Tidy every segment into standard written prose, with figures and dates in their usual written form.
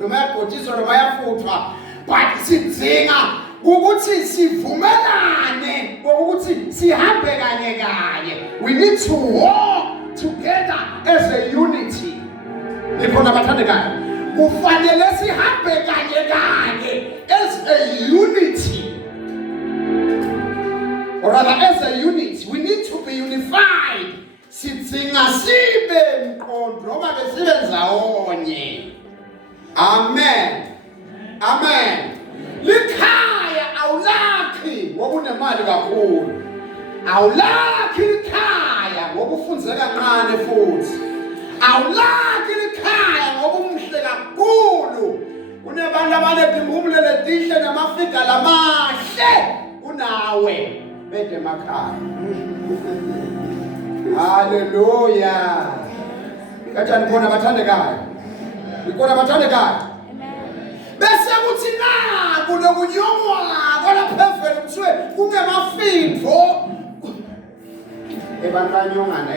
noma yabhotshiswa noma yafuthwa, but sidinga ukuthi sivumelane ukuthi sihambe kanye kanye. We need to walk together as a unity. Nikhona bathandekayo, kufanele sihambe kanye kanye as a unity. Or rather, as a unit, we need to be unified. Sidinga sibe mqondo noma besibe ndzawonye. Amen. Amen. Likhaya awulakhi ngoba unemali kakhulu. Awulakhi likhaya ngoba ufunze kancane futhi. Awulakhi likhaya ngoba umhle kakhulu. Kunebantu abanedimbulo ledihle namafiga lamahle unawe bede emakhaya. Hallelujah. Kanjani khona bathandekayo? Nikhona bathandekayo? Bese kuthi na kulokunyongwa kwalaphezulu kuthiwe kungemafimbo. Ebantanyongana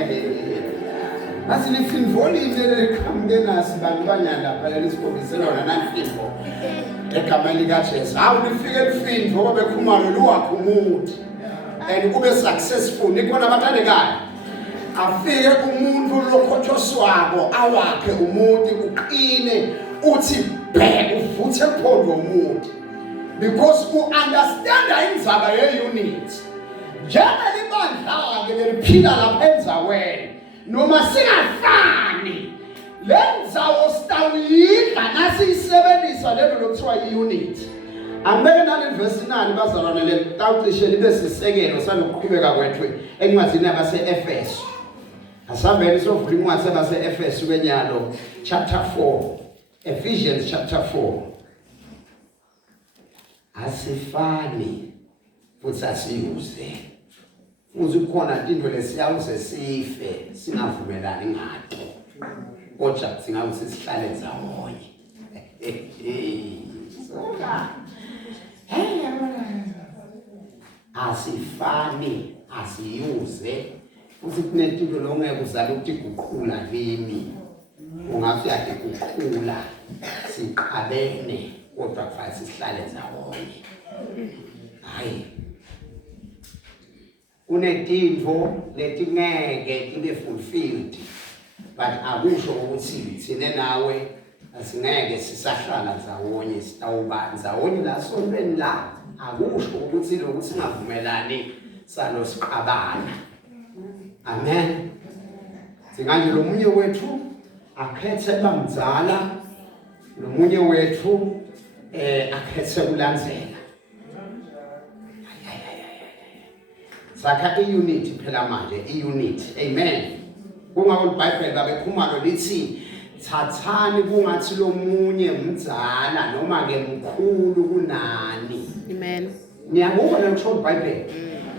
Asi lifimbo lile liqhamuke nasi bantu banyala phela lisikhombisela wona nanfimbo. Egama lika Jesu. Hawu lifike lifimbo ngoba bekhumalo luwakho umuntu. And kube successful. Nikhona bathandekayo? Afike umuntu lokhotshoswako awakhe umuntu uqine uthi bhe uvuthe phondo umuntu. Because you understand indzaba ye-unit. Njalo libandla ke beliphila lapha endzaweni. Noma singafani. Le ndzawo sitawuyidla nasiyisebenzisa lelo lokuthiwa i-unit. Angeke nale verse 9 bazalwane le tawucishe libe sisekelo salokuqhubeka kwethu encwadini yabase-Efeso. Asambeni sovula incwadi yabase-Efeso kwenyalo chapter 4. Ephesians chapter 4. Asifani futhi asiyuze. Futhi kukhona into lesiyawuze sife singavumelani ngato. Kodwa singawuze sihlale ndawonye. Asifani asiyuze. Futhi kunento longeke uzale ukuthi guqula kimi. Ungafika guqula siqabene kodwa kufanele sihlale ndawonye. Hayi. Kunetinto letingeke tibe fulfilled. But akusho ukuthi thina nawe asingeke sisahlala ndawonye sitawuba ndawonye la sontweni la. Akusho ukuthi lokuthi singavumelani salo siqabana. Amen. Singanje lo munye wethu akhethe bamdzala, lo munye wethu akhethe kulandzela. Sakha i-unity phela manje, i-unity. Amen. Kungako iBhayibheli babekhumalo lithi thathani kungathi lo munye umdzala noma ke mkhulu kunani. Amen. Niyabona ngisho iBhayibheli.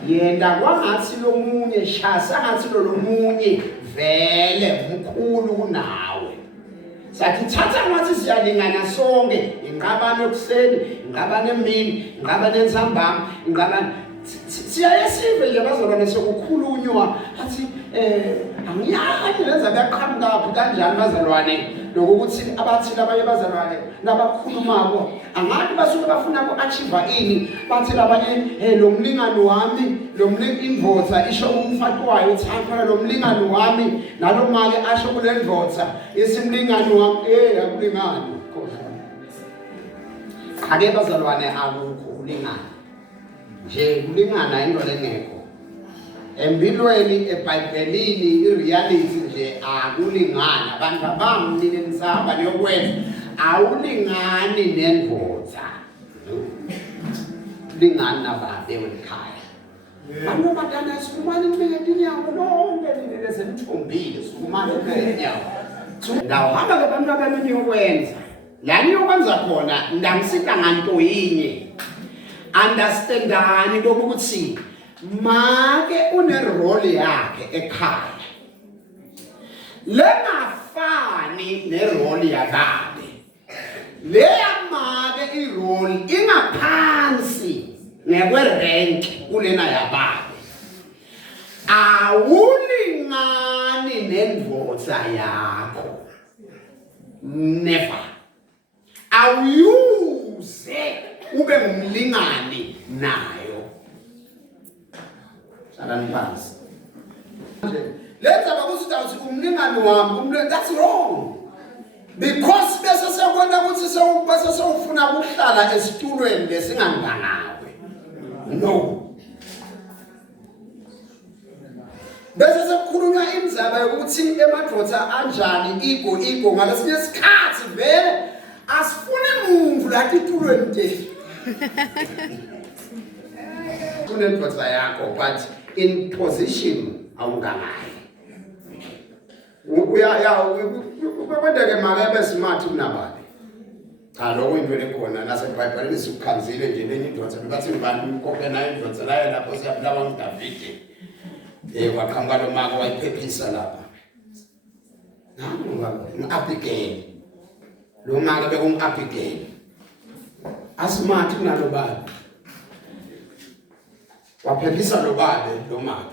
Yenda kwangathi lo munye shasa ngathi lo munye vele mkhulu kunawe. Sathi thatha ngathi siyalingana sonke, ingqabano ekuseni, ingqabano emini, ingqabano entsambama, ingqabano siyayesive nje bazalwane sokukhulunywa athi angiyazi lenza beyaqhamuka kanjani bazalwane lokuthi abathile abanye bazalwane nabakhulumako angathi basuke bafuna ku-achieve ini bathi labanye lo mlingani wami lo indvodza isho umfati wayo uthi phela lo mlingani wami nalo mali asho kule ndvodza isimlingani wami akulingani ake bazalwane akukho kulingana nje kulingana into lengekho empilweni eBhayibhelini ireality nje akulingana abantu abangile nisaba neyokwenza awulingani nendvodza lingani nababe wekhaya abantu badana sikumane nibeke inyawo lonke nile semthombile sikumane nibeke inyawo ndawo hamba ke abantu abaningi yokwenza la niyokwenza khona ndangisita nganto yinye understandani ukuthi make une role yakhe ekhaya lengafani ne role yakabe leya make irole ingaphansi nekwe rank kulena yababe awulingani nendvodza yakho never awuyuze ube ngumlingani nayo. Salani phansi. Let's have a umlingani wami, that's wrong. Because bese sekwenza ukuthi bese sewufuna ukuhlala esitulweni lesinganganawe. No. Bese sekukhulunywa imizaba yokuthi emadvodza anjani ego ngalesinye isikhathi vele asifune umuntu la itulweni nje. Kunendvodza yakho but in position awunganayo. Kwendeke maka ebesimart kunabani. Cha lokho into lekhona naseBhayibhelini sikukhanzile nje lenye indvodza bathi ngibani umkhokhe nayo indvodza la lapho siyabulawa nguDavide. Waqhamuka lo maka wayiphephisa lapha. Abigail. Lo maka bekungu-Abigail. Asmart kunalo babe. Waphephisa lo babe lo maka.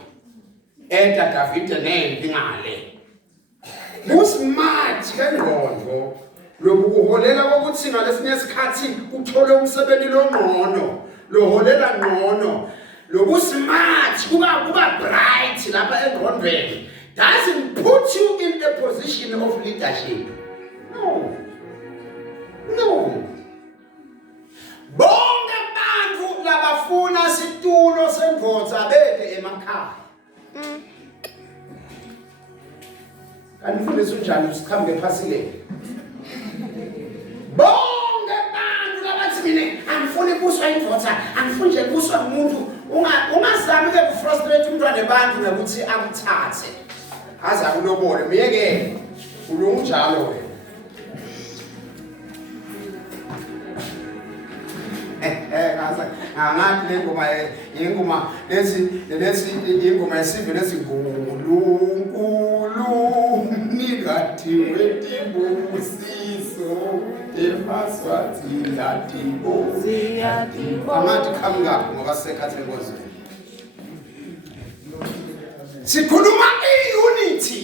Enta Davide nempi ngale. Busmart ngengqondo lokhu kuholela ukuthi ngalesinye isikhathi uthole umsebenzi longqono loholela ngqono lobusmart kuba bright lapha engqondweni doesn't put you in a position of leadership. No. Bonke abantu labafuna situlo sendvodza bede emakhaya. Anifundisa unjani usikhambe phasile. Bonke abantu labathi mina angifuni kubuswa indvodza, angifuni nje kubuswa umuntu ungazami ke kufrustrate umntwana nebantu ngokuthi akuthathe. Aza kulobole miyeke ulungu njalo wena. Ngathi le ngoma ingoma lezi ingoma yesizwe lesinkulunkulu nikathiwe tibusiso emaswathi latibo amathi khamngaphi ngoba sekhathi enkozweni sikhuluma i-unity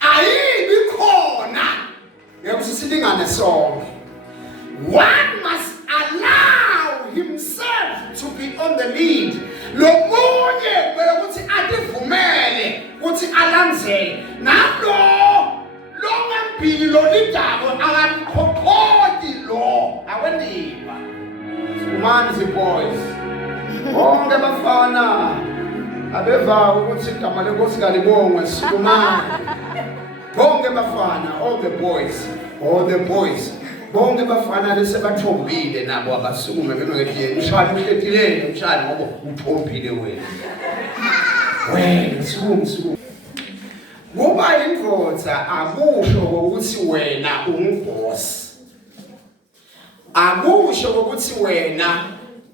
ayibi khona ngeke silingane sonke. One must allow himself to be on the lead. Lomunye kumele ukuthi ativumele ukuthi alandzele nalo ngambili lo lidabo akamkhokhodi lo aweniba. Manzi boys. Bonke bafana abeva ukuthi igama lenkosi kalibongwe sikumani. Bonke bafana all the boys. Bonke bafana lese bathombile nabo abasukume benoketiye umshana uhletilene umshana ngoba uthombile wena sukume ngoba indvodza akusho ukuthi wena ungboss, akusho ukuthi wena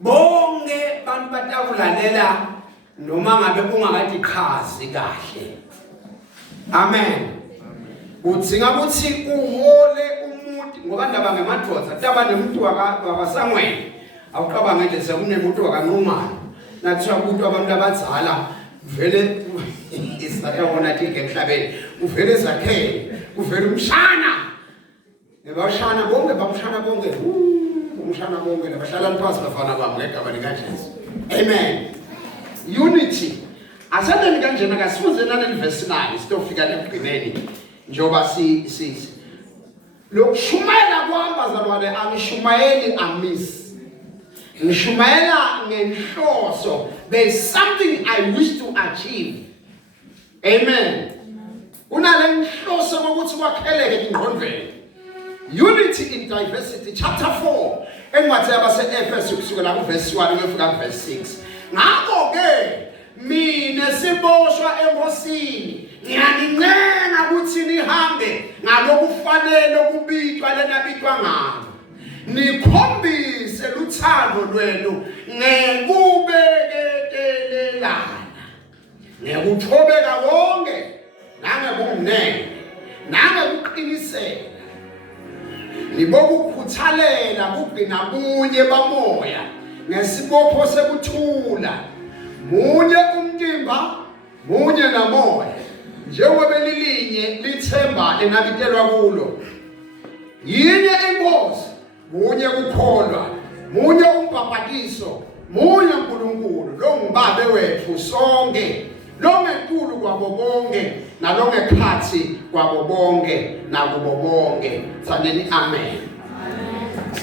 bonke bantu batakulalela noma ngabe ungakade iqhazi kahle. Amen. Udzinga ukuthi uhole ngoba ndaba ngemadvodza taba nemuntu wakasangweni awuqabanga nje sekunemuntu wakanqumana nathiwa ukuthi abantu abadzala vele isathabona thike emhlabeni uvele zakhele uvele umshana nebashana bonke bamshana bonke umshana bonke labahlala phansi bafana bami ngegama likaJesu. Amen. Unity asendeni kanjena kasifunze nanelivesi 9 sitofika ekugcineni njoba lokushumayela kwambazalwane angishumayeli amis. Ngishumayela ngenhloso. There is something I wish to achieve. Amen. Unale nhloso ukuthi kwakheleke ingqondweni. Unity in diversity chapter 4 encwadi yabase-Efesu kusukela kuverse 1 kufika kuverse 6. Ngakho ke mina siboshwa enkosini ngiyanincenga ukuthi nihambe ngalokufanele kubitwa lenabitwa ngalo, nikhombise luthando lwenu ngekubeketelelana, ngekuthobeka konke, nangekubunene, nangekuqinisela, nibokukhuthalela kugcina kunye bamoya ngesibopho sekuthula, munye umtimba, munye namoya, njengoba lilinye lithemba lenabitelwa kulo, yinye munye kukholwa, munye umbhabhatiso, munye uNkulunkulu, lo nguBaba wethu sonke, lo ngenkulu kwabo bonke, nalo ngekhathi kwabo bonke nakubo bonke. Sandeni amen.